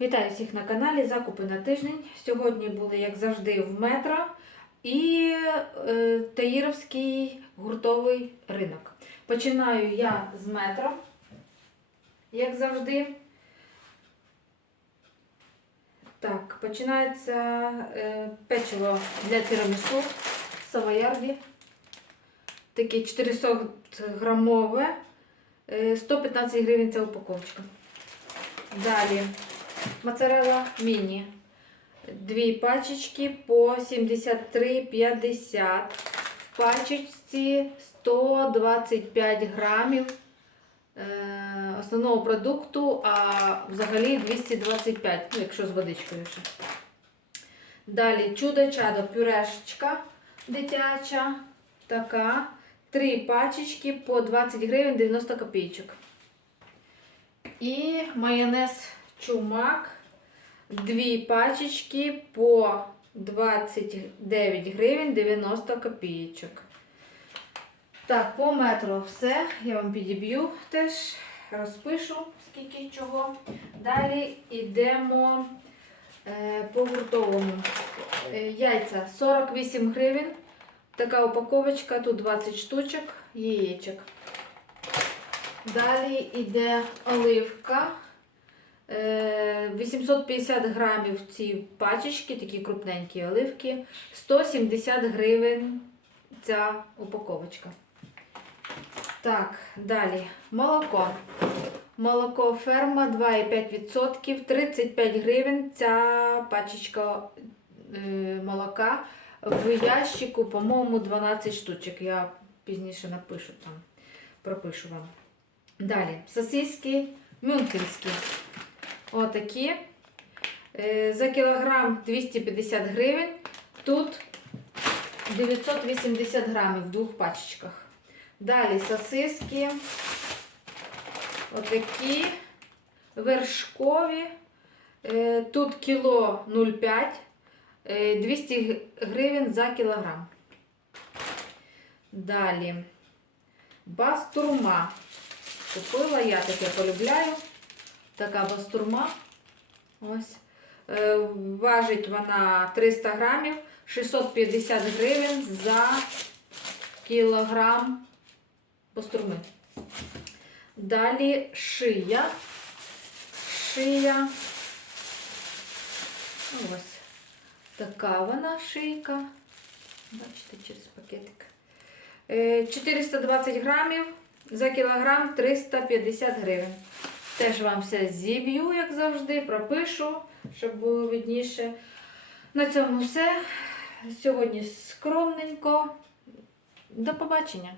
Вітаю всіх на каналі Закупи на тиждень. Сьогодні були, як завжди, в метро і е, Таїровський гуртовий ринок. Починаю я з метро, як завжди. Так, починається е, печиво для тирамісу Савоярді. Таке 400 грамове, е, 115 гривень ця упаковочка. Далі моцарелла міні. Дві пачечки по 73,50. В пачечці 125 грамів е, основного продукту, а взагалі 225, ну, якщо з водичкою ще. Далі чудо-чадо пюрешечка дитяча. Така. Три пачечки по 20 гривень 90 копійочок. І майонез чумак. Дві пачечки по 29 гривень 90 копійочок. Так, по метро все. Я вам підіб'ю теж, розпишу, скільки чого. Далі йдемо е, по гуртовому. Е, яйця 48 гривень. Така упаковочка, тут 20 штучок, яєчок. Далі йде оливка. Е, 850 грамів ці пачечки, такі крупненькі оливки. 170 гривень ця упаковочка. Так, далі молоко. Молоко ферма 2,5%, 35 гривень ця пачечка е, молока. В ящику, по-моєму, 12 штучок. Я пізніше напишу там, пропишу вам. Далі, сосиски мюнхенські. Отакі. Е, За кілограм 250 гривень. Тут 980 грамів в двох пачечках. Далі сосиски. Отакі. Вершкові. Е, Тут кіло 0,5. Е, 200 гривень за кілограм. Далі. Бастурма. Купила, я таке полюбляю. Така бастурма. Ось. Е, важить вона 300 грамів, 650 гривень за кілограм бастурми. Далі шия. Шия. Ось. Така вона шийка. Бачите, через пакетик. Е, 420 грамів за кілограм 350 гривень. Теж вам все зіб'ю, як завжди, пропишу, щоб було видніше. На цьому все. Сьогодні скромненько. До побачення!